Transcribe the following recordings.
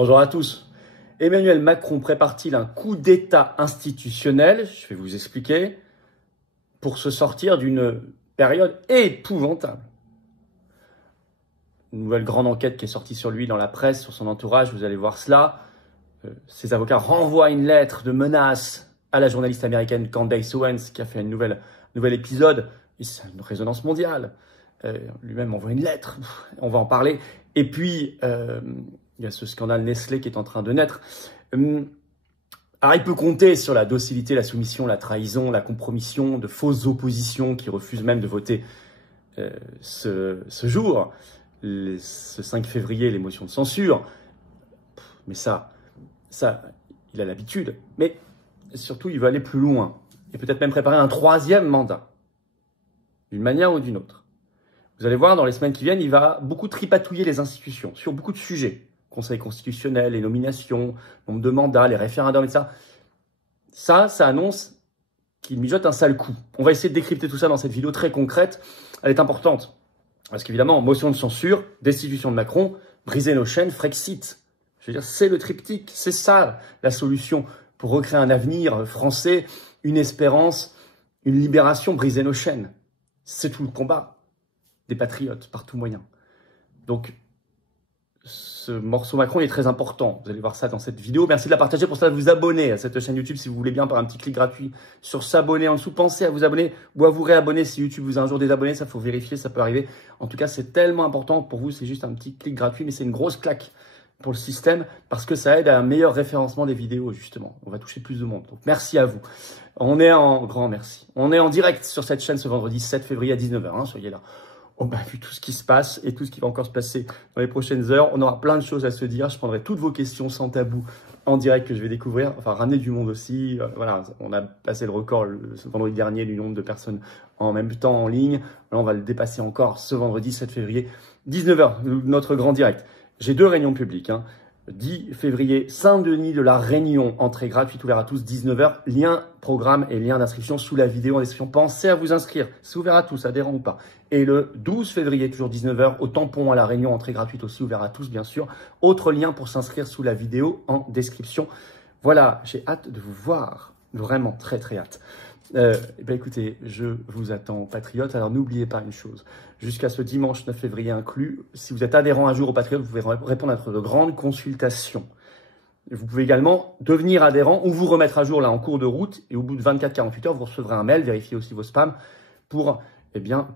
Bonjour à tous. Emmanuel Macron prépare-t-il un coup d'État institutionnel? Je vais vous expliquer. Pour se sortir d'une période épouvantable. Une nouvelle grande enquête qui est sortie sur lui dans la presse, sur son entourage, vous allez voir cela. Ses avocats renvoient une lettre de menace à la journaliste américaine Candace Owens qui a fait un nouvel épisode. Et c'est une résonance mondiale. Lui-même envoie une lettre, on va en parler. Et puis, il y a ce scandale Nestlé qui est en train de naître. Alors, il peut compter sur la docilité, la soumission, la trahison, la compromission de fausses oppositions qui refusent même de voter ce jour, ce 5 février, les motions de censure. Mais ça, il a l'habitude. Mais surtout, il veut aller plus loin et peut-être même préparer un troisième mandat, d'une manière ou d'une autre. Vous allez voir, dans les semaines qui viennent, il va beaucoup tripatouiller les institutions sur beaucoup de sujets. Conseil constitutionnel, les nominations, nombre de mandats, les référendums et ça. Ça annonce qu'il mijote un sale coup. On va essayer de décrypter tout ça dans cette vidéo très concrète. Elle est importante. Parce qu'évidemment, motion de censure, destitution de Macron, briser nos chaînes, Frexit. Je veux dire, c'est le triptyque, c'est ça la solution pour recréer un avenir français, une espérance, une libération, briser nos chaînes. C'est tout le combat des patriotes par tout moyen. Donc, ce morceau Macron est très important. Vous allez voir ça dans cette vidéo. Merci de la partager. Pour ça, de vous abonner à cette chaîne YouTube si vous voulez bien par un petit clic gratuit sur s'abonner en dessous. Pensez à vous abonner ou à vous réabonner si YouTube vous a un jour désabonné. Ça, faut vérifier, ça peut arriver. En tout cas, c'est tellement important pour vous. C'est juste un petit clic gratuit, mais c'est une grosse claque pour le système parce que ça aide à un meilleur référencement des vidéos, justement. On va toucher plus de monde. Donc, merci à vous. On est en direct sur cette chaîne ce vendredi 7 février à 19h. Hein, soyez là. Vu tout ce qui se passe et tout ce qui va encore se passer dans les prochaines heures, on aura plein de choses à se dire. Je prendrai toutes vos questions sans tabou en direct que je vais découvrir. Enfin, ramener du monde aussi. Voilà, on a passé le record ce vendredi dernier du nombre de personnes en même temps en ligne. Là, on va le dépasser encore ce vendredi 7 février, 19h, notre grand direct. J'ai 2 réunions publiques. 10 février, Saint-Denis de la Réunion, entrée gratuite, ouvert à tous, 19h, lien, programme et lien d'inscription sous la vidéo en description. Pensez à vous inscrire, c'est ouvert à tous, adhérents ou pas. Et le 12 février, toujours 19h, au Tampon à la Réunion, entrée gratuite aussi, ouvert à tous, bien sûr. Autre lien pour s'inscrire sous la vidéo en description. Voilà, j'ai hâte de vous voir, vraiment très très hâte. Écoutez, je vous attends, patriotes. Alors, n'oubliez pas une chose. Jusqu'à ce dimanche 9 février inclus, si vous êtes adhérent un jour au Patriote, vous pouvez répondre à notre grande consultation. Vous pouvez également devenir adhérent ou vous remettre à jour là en cours de route. Et au bout de 24-48 heures, vous recevrez un mail, vérifiez aussi vos spams pour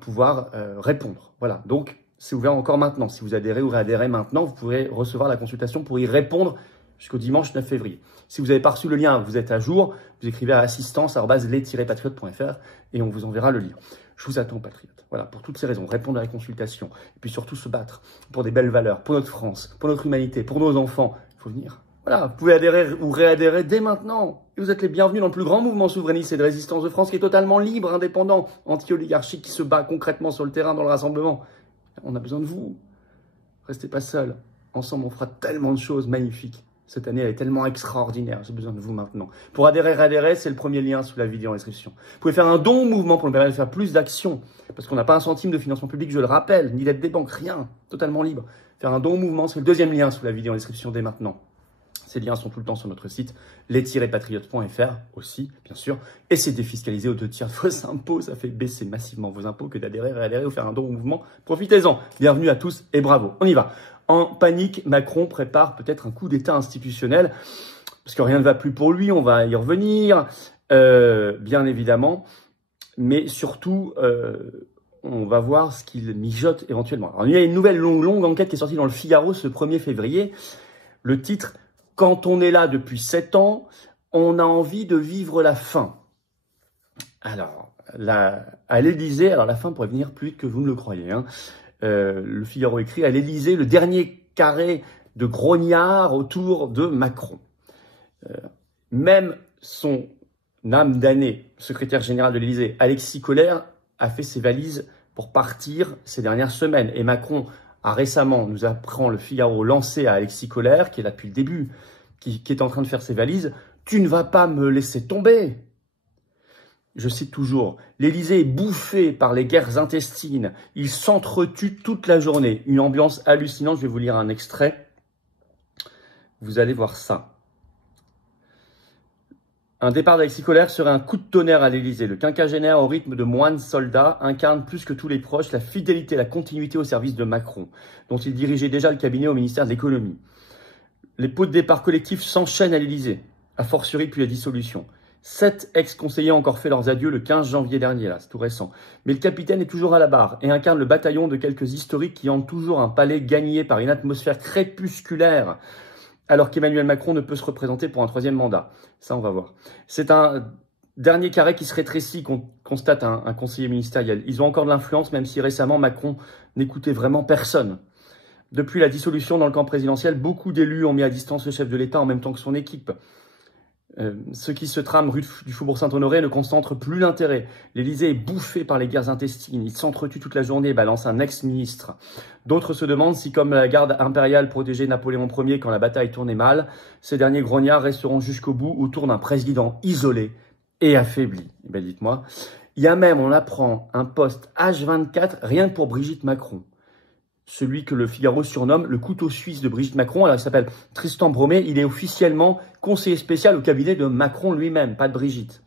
pouvoir répondre. Voilà, donc c'est ouvert encore maintenant. Si vous adhérez ou réadhérez maintenant, vous pourrez recevoir la consultation pour y répondre jusqu'au dimanche 9 février. Si vous n'avez pas reçu le lien, vous êtes à jour, vous écrivez à assistance@les-patriotes.fr et on vous enverra le lien. Je vous attends, patriotes. Voilà, pour toutes ces raisons, répondre à la consultation et puis surtout se battre pour des belles valeurs, pour notre France, pour notre humanité, pour nos enfants. Il faut venir. Voilà, vous pouvez adhérer ou réadhérer dès maintenant. Et vous êtes les bienvenus dans le plus grand mouvement souverainiste et de résistance de France qui est totalement libre, indépendant, anti-oligarchique, qui se bat concrètement sur le terrain dans le rassemblement. On a besoin de vous. Restez pas seuls. Ensemble, on fera tellement de choses magnifiques. Cette année, elle est tellement extraordinaire. J'ai besoin de vous maintenant. Pour adhérer, c'est le premier lien sous la vidéo en description. Vous pouvez faire un don au mouvement pour nous permettre de faire plus d'actions. Parce qu'on n'a pas un centime de financement public, je le rappelle, ni d'aide des banques, rien. Totalement libre. Faire un don au mouvement, c'est le deuxième lien sous la vidéo en description dès maintenant. Ces liens sont tout le temps sur notre site, les-patriotes.fr aussi, bien sûr. Et c'est défiscalisé aux 2/3 de vos impôts. Ça fait baisser massivement vos impôts que d'adhérer, réadhérer ou faire un don au mouvement. Profitez-en. Bienvenue à tous et bravo. On y va. En panique, Macron prépare peut-être un coup d'État institutionnel, parce que rien ne va plus pour lui, on va y revenir, bien évidemment, mais surtout, on va voir ce qu'il mijote éventuellement. Alors, il y a une nouvelle longue enquête qui est sortie dans le Figaro ce 1er février, le titre « Quand on est là depuis 7 ans, on a envie de vivre la faim ». Alors, à l'Élysée, alors la faim pourrait venir plus vite que vous ne le croyez, le Figaro écrit « À l'Élysée, le dernier carré de grognards autour de Macron ». Même son âme damnée, secrétaire général de l'Élysée, Alexis Kohler, a fait ses valises pour partir ces dernières semaines. Et Macron a récemment, nous apprend le Figaro, lancé à Alexis Kohler, qui est là depuis le début, qui est en train de faire ses valises, « Tu ne vas pas me laisser tomber !» Je cite toujours, l'Élysée est bouffé par les guerres intestines. Ils s'entretuent toute la journée. Une ambiance hallucinante. Je vais vous lire un extrait vous allez voir ça. Un départ d'Alexis Kohler serait un coup de tonnerre à l'Élysée. Le quinquagénaire au rythme de moine soldat incarne plus que tous les proches la fidélité et la continuité au service de Macron, dont il dirigeait déjà le cabinet au ministère de l'économie. Les pots de départ collectifs s'enchaînent à l'Élysée, a fortiori depuis la dissolution. 7 ex-conseillers ont encore fait leurs adieux le 15 janvier dernier, là, c'est tout récent. Mais le capitaine est toujours à la barre et incarne le bataillon de quelques historiques qui hantent toujours un palais gagné par une atmosphère crépusculaire, alors qu'Emmanuel Macron ne peut se représenter pour un 3e mandat. Ça, on va voir. C'est un dernier carré qui se rétrécit, constate un conseiller ministériel. Ils ont encore de l'influence, même si récemment Macron n'écoutait vraiment personne. Depuis la dissolution dans le camp présidentiel, beaucoup d'élus ont mis à distance le chef de l'État en même temps que son équipe. Ce qui se trame rue du Faubourg Saint-Honoré ne concentre plus l'intérêt. L'Élysée est bouffé par les guerres intestines. Il s'entretue toute la journée et balance un ex-ministre. D'autres se demandent si, comme la garde impériale protégeait Napoléon Ier quand la bataille tournait mal, ces derniers grognards resteront jusqu'au bout autour d'un président isolé et affaibli. Eh bien, dites-moi. Il y a même, on apprend, un poste H24 rien que pour Brigitte Macron. Celui que le Figaro surnomme le couteau suisse de Brigitte Macron. Alors, il s'appelle Tristan Bromet. Il est officiellement conseiller spécial au cabinet de Macron lui-même, pas de Brigitte.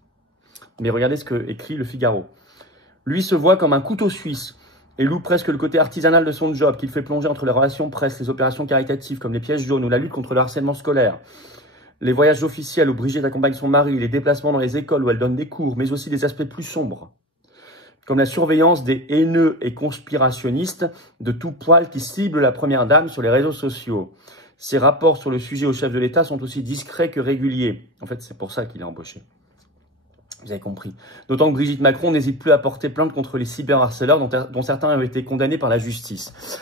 Mais regardez ce que écrit le Figaro. Lui se voit comme un couteau suisse et loue presque le côté artisanal de son job qu'il fait plonger entre les relations presse, les opérations caritatives comme les pièges jaunes ou la lutte contre le harcèlement scolaire. Les voyages officiels où Brigitte accompagne son mari, les déplacements dans les écoles où elle donne des cours, mais aussi des aspects plus sombres, comme la surveillance des haineux et conspirationnistes de tout poil qui ciblent la première dame sur les réseaux sociaux. Ses rapports sur le sujet au chef de l'État sont aussi discrets que réguliers. En fait, c'est pour ça qu'il est embauché. Vous avez compris. D'autant que Brigitte Macron n'hésite plus à porter plainte contre les cyberharceleurs dont certains ont été condamnés par la justice.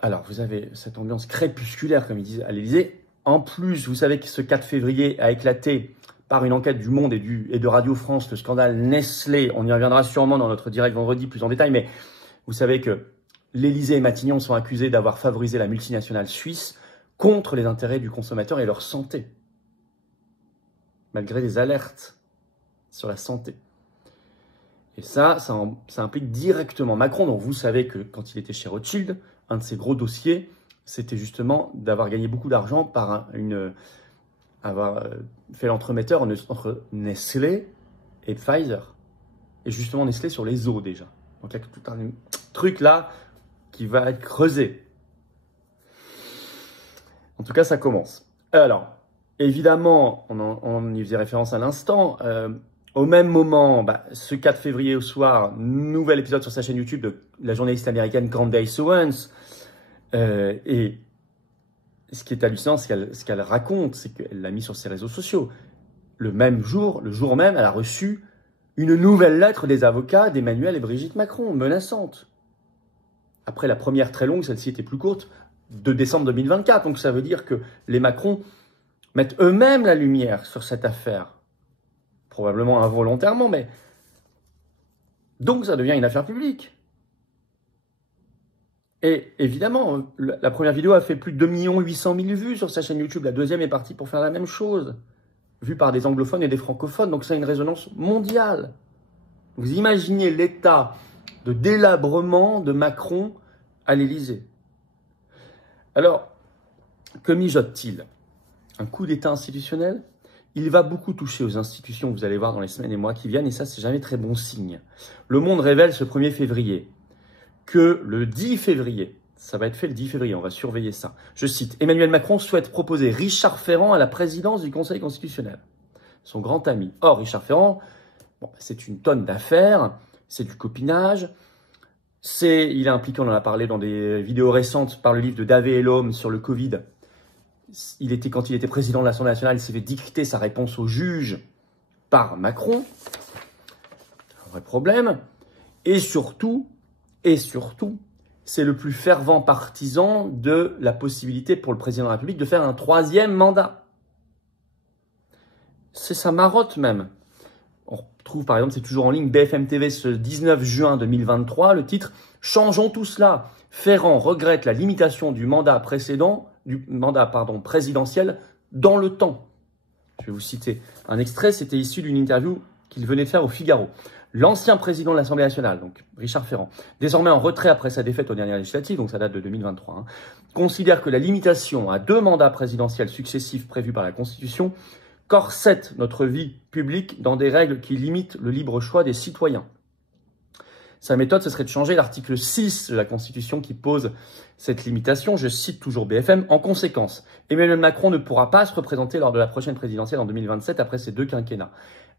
Alors, vous avez cette ambiance crépusculaire, comme ils disent à l'Élysée. En plus, vous savez que ce 4 février a éclaté par une enquête du Monde et de Radio France, le scandale Nestlé. On y reviendra sûrement dans notre direct vendredi plus en détail, mais vous savez que l'Élysée et Matignon sont accusés d'avoir favorisé la multinationale suisse contre les intérêts du consommateur et leur santé, malgré des alertes sur la santé. Et ça implique directement Macron. Donc vous savez que quand il était chez Rothschild, un de ses gros dossiers, c'était justement d'avoir gagné beaucoup d'argent par avoir fait l'entremetteur entre Nestlé et Pfizer. Et justement Nestlé sur les os déjà. Donc il y a tout un truc là qui va être creusé. En tout cas, ça commence. Alors, évidemment, on y faisait référence à l'instant. Au même moment, ce 4 février au soir, nouvel épisode sur sa chaîne YouTube de la journaliste américaine Candace Owens. Et ce qui est hallucinant, ce qu'elle raconte, c'est qu'elle l'a mis sur ses réseaux sociaux. Le jour même, elle a reçu une nouvelle lettre des avocats d'Emmanuel et Brigitte Macron, menaçante. Après la première très longue, celle-ci était plus courte, de décembre 2024. Donc ça veut dire que les Macron mettent eux-mêmes la lumière sur cette affaire. Probablement involontairement, mais... Donc ça devient une affaire publique. Et évidemment, la première vidéo a fait plus de 2 800 000 vues sur sa chaîne YouTube. La deuxième est partie pour faire la même chose, vue par des anglophones et des francophones. Donc ça a une résonance mondiale. Vous imaginez l'état de délabrement de Macron à l'Élysée. Alors, que mijote-t-il? Un coup d'État institutionnel? Il va beaucoup toucher aux institutions, vous allez voir dans les semaines et mois qui viennent, et ça, c'est jamais très bon signe. Le Monde révèle ce 1er février que le 10 février, ça va être fait le 10 février, on va surveiller ça. Je cite, Emmanuel Macron souhaite proposer Richard Ferrand à la présidence du Conseil constitutionnel. Son grand ami. Or, Richard Ferrand, c'est une tonne d'affaires, c'est du copinage, il est impliqué, on en a parlé dans des vidéos récentes par le livre de Davé et l'homme sur le Covid. Quand il était président de l'Assemblée nationale, il s'est fait dicter sa réponse au juge par Macron. Un vrai problème. Et surtout, c'est le plus fervent partisan de la possibilité pour le président de la République de faire un 3e mandat. C'est sa marotte même. On retrouve par exemple, c'est toujours en ligne, BFM TV ce 19 juin 2023, le titre « Changeons tout cela ». Ferrand regrette la limitation du mandat présidentiel dans le temps. Je vais vous citer un extrait, c'était issu d'une interview qu'il venait de faire au Figaro. L'ancien président de l'Assemblée nationale, donc Richard Ferrand, désormais en retrait après sa défaite aux dernières législatives, donc ça date de 2023, considère que la limitation à 2 mandats présidentiels successifs prévus par la Constitution corsette notre vie publique dans des règles qui limitent le libre choix des citoyens. Sa méthode, ce serait de changer l'article 6 de la Constitution qui pose cette limitation. Je cite toujours BFM. En conséquence, Emmanuel Macron ne pourra pas se représenter lors de la prochaine présidentielle en 2027 après ces 2 quinquennats.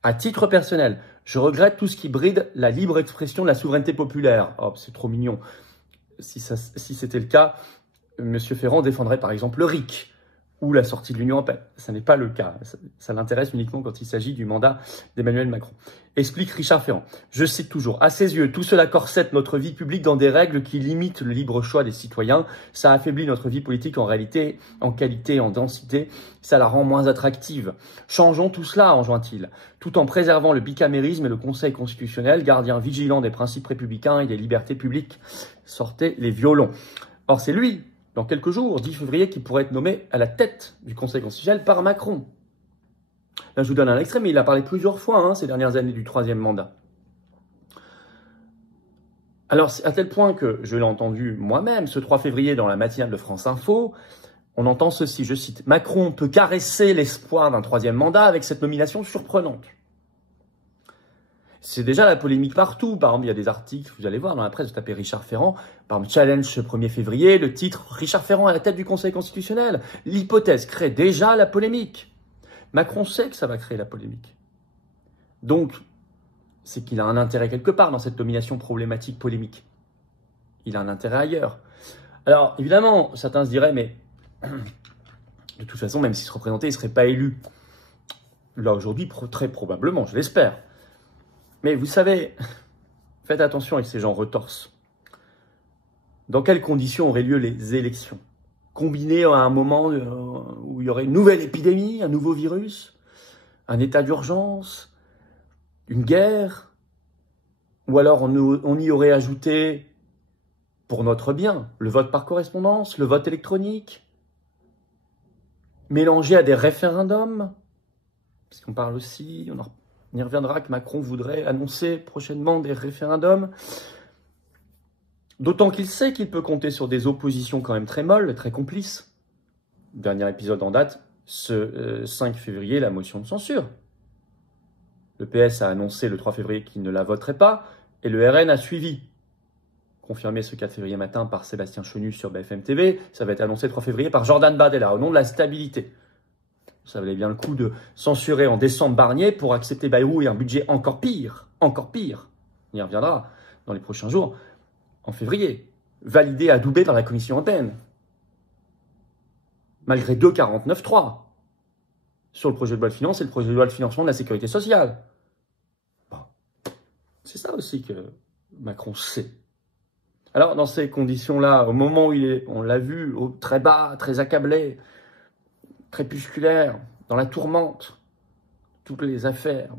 À titre personnel, je regrette tout ce qui bride la libre expression de la souveraineté populaire. Oh, c'est trop mignon. Si c'était le cas, M. Ferrand défendrait par exemple le RIC ou la sortie de l'Union européenne. Ça n'est pas le cas. Ça l'intéresse uniquement quand il s'agit du mandat d'Emmanuel Macron. Explique Richard Ferrand. Je cite toujours. À ses yeux, tout cela corsette notre vie publique dans des règles qui limitent le libre choix des citoyens. Ça affaiblit notre vie politique en réalité, en qualité, en densité. Ça la rend moins attractive. Changeons tout cela, enjoint-il, tout en préservant le bicamérisme et le Conseil constitutionnel, gardien vigilant des principes républicains et des libertés publiques. Sortez les violons. Or, c'est lui, dans quelques jours, 10 février, qui pourrait être nommé à la tête du Conseil constitutionnel par Macron. Là, je vous donne un extrait, mais il a parlé plusieurs fois ces dernières années du 3e mandat. Alors, à tel point que je l'ai entendu moi-même, ce 3 février, dans la matinale de France Info, on entend ceci, je cite, « Macron peut caresser l'espoir d'un 3e mandat avec cette nomination surprenante ». C'est déjà la polémique partout. Par exemple, il y a des articles, vous allez voir dans la presse, vous tapez Richard Ferrand, par exemple, Challenge ce 1er février, le titre « Richard Ferrand à la tête du Conseil constitutionnel ». L'hypothèse crée déjà la polémique. Macron sait que ça va créer la polémique. Donc, c'est qu'il a un intérêt quelque part dans cette nomination problématique, polémique. Il a un intérêt ailleurs. Alors, évidemment, certains se diraient, mais de toute façon, même s'il se représentait, il ne serait pas élu. Là, aujourd'hui, très probablement, je l'espère. Mais vous savez, faites attention avec ces gens retorses. Dans quelles conditions auraient lieu les élections? Combinées à un moment où il y aurait une nouvelle épidémie, un nouveau virus, un état d'urgence, une guerre, ou alors on y aurait ajouté, pour notre bien, le vote par correspondance, le vote électronique, mélangé à des référendums, parce qu'on parle aussi, on y reviendra, que Macron voudrait annoncer prochainement des référendums. D'autant qu'il sait qu'il peut compter sur des oppositions quand même très molles, très complices. Dernier épisode en date, ce 5 février, la motion de censure. Le PS a annoncé le 3 février qu'il ne la voterait pas, et le RN a suivi. Confirmé ce 4 février matin par Sébastien Chenu sur BFM TV, ça va être annoncé le 3 février par Jordan Bardella, au nom de la stabilité. Ça valait bien le coup de censurer en décembre Barnier pour accepter Bayrou et un budget encore pire. On y reviendra dans les prochains jours. En février, validé adoubé par la Commission européenne. Malgré 2,49,3 sur le projet de loi de finances et le projet de loi de financement de la sécurité sociale. Bon. C'est ça aussi que Macron sait. Alors, dans ces conditions-là, au moment où il est, on l'a vu, très bas, très accablé, crépusculaire, dans la tourmente, toutes les affaires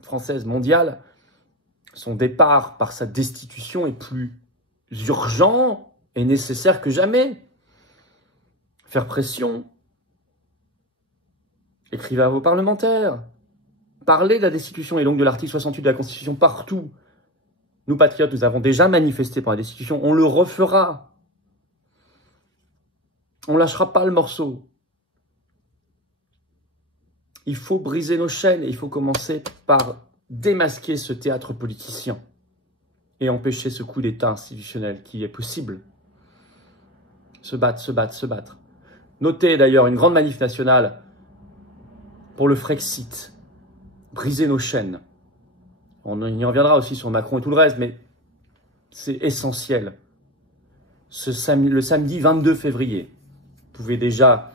françaises, mondiales, son départ par sa destitution est plus urgent et nécessaire que jamais. Faire pression, écrivez à vos parlementaires, parlez de la destitution et donc de l'article 68 de la Constitution partout. Nous, patriotes, nous avons déjà manifesté pour la destitution, on le refera. On ne lâchera pas le morceau. Il faut briser nos chaînes et il faut commencer par démasquer ce théâtre politicien et empêcher ce coup d'État institutionnel qui est possible. Se battre, se battre, se battre. Notez d'ailleurs une grande manif nationale pour le Frexit. Briser nos chaînes. On y reviendra aussi sur Macron et tout le reste, mais c'est essentiel. Le samedi 22 février, vous pouvez déjà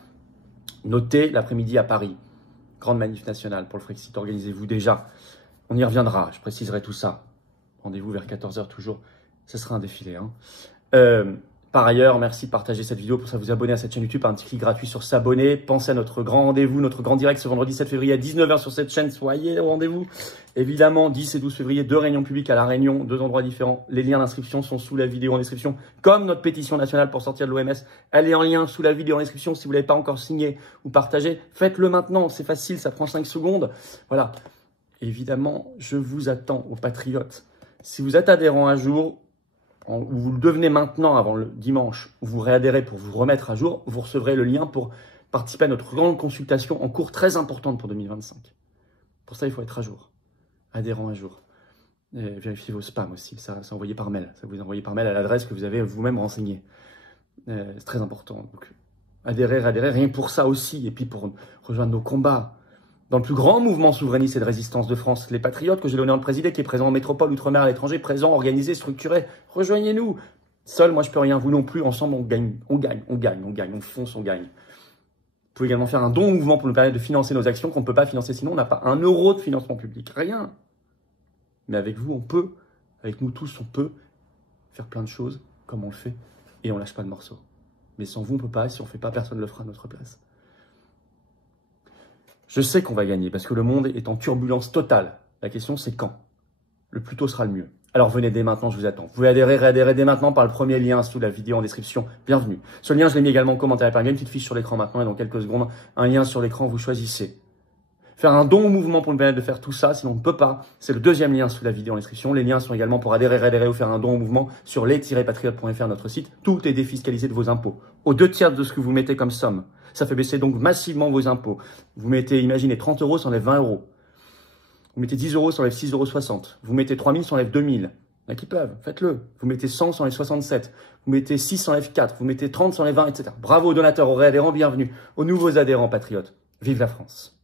noter l'après-midi à Paris. Grande manif nationale pour le Frexit, organisez-vous déjà. On y reviendra, je préciserai tout ça. Rendez-vous vers 14 h toujours, ce sera un défilé. Par ailleurs, merci de partager cette vidéo, pour ça vous abonner à cette chaîne YouTube, un petit clic gratuit sur s'abonner. Pensez à notre grand rendez-vous, notre grand direct ce vendredi 7 février à 19 h sur cette chaîne, soyez au rendez-vous. Évidemment, 10 et 12 février, 2 réunions publiques à La Réunion, 2 endroits différents. Les liens d'inscription sont sous la vidéo en description, comme notre pétition nationale pour sortir de l'OMS. Elle est en lien sous la vidéo en description. Si vous ne l'avez pas encore signé ou partagé, faites-le maintenant, c'est facile, ça prend 5 secondes. Voilà. évidemment, je vous attends aux patriotes. Si vous êtes adhérent à jour, ou vous le devenez maintenant avant le dimanche, ou vous réadhérez pour vous remettre à jour, vous recevrez le lien pour participer à notre grande consultation en cours très importante pour 2025. Pour ça, il faut être à jour, adhérent à jour. Et vérifiez vos spams aussi, ça c'est envoyé par mail. Ça vous est envoyé par mail à l'adresse que vous avez vous-même renseignée. C'est très important. Donc, adhérer, rien que pour ça aussi, et puis pour rejoindre nos combats. Dans le plus grand mouvement souverainiste et de résistance de France, les patriotes que j'ai l'honneur de présider, qui est présent en métropole, outre-mer, à l'étranger, présent, organisé, structuré, rejoignez-nous. Seul, moi, je peux rien, vous non plus. Ensemble, on gagne, on fonce, on gagne. Vous pouvez également faire un don au mouvement pour nous permettre de financer nos actions qu'on ne peut pas financer sinon. On n'a pas 1 euro de financement public, rien. Mais avec vous, on peut. Avec nous tous, on peut faire plein de choses comme on le fait et on lâche pas le morceau. Mais sans vous, on ne peut pas. Si on ne fait pas, personne ne le fera à notre place. Je sais qu'on va gagner parce que le monde est en turbulence totale. La question, c'est quand. Le plus tôt sera le mieux. Alors venez dès maintenant, je vous attends. Vous pouvez adhérer, réadhérer dès maintenant par le premier lien sous la vidéo en description. Bienvenue. Ce lien, je l'ai mis également en commentaire. Il y a une petite fiche sur l'écran maintenant et dans quelques secondes, un lien sur l'écran, vous choisissez. Faire un don au mouvement pour nous permettre de faire tout ça, sinon on ne peut pas. C'est le deuxième lien sous la vidéo en description. Les liens sont également pour adhérer, réadhérer ou faire un don au mouvement sur les-patriotes.fr, notre site. Tout est défiscalisé de vos impôts. Aux 2/3 de ce que vous mettez comme somme. Ça fait baisser donc massivement vos impôts. Vous mettez, imaginez, 30 euros, ça enlève 20 euros. Vous mettez 10 euros, ça enlève 6,60 euros. Vous mettez 3000, ça enlève 2000. Il y en a qui peuvent, faites-le. Vous mettez 100, ça enlève 67. Vous mettez 6, ça enlève 4. Vous mettez 30, ça enlève 20, etc. Bravo aux donateurs, aux réadhérents, bienvenue. Aux nouveaux adhérents patriotes. Vive la France.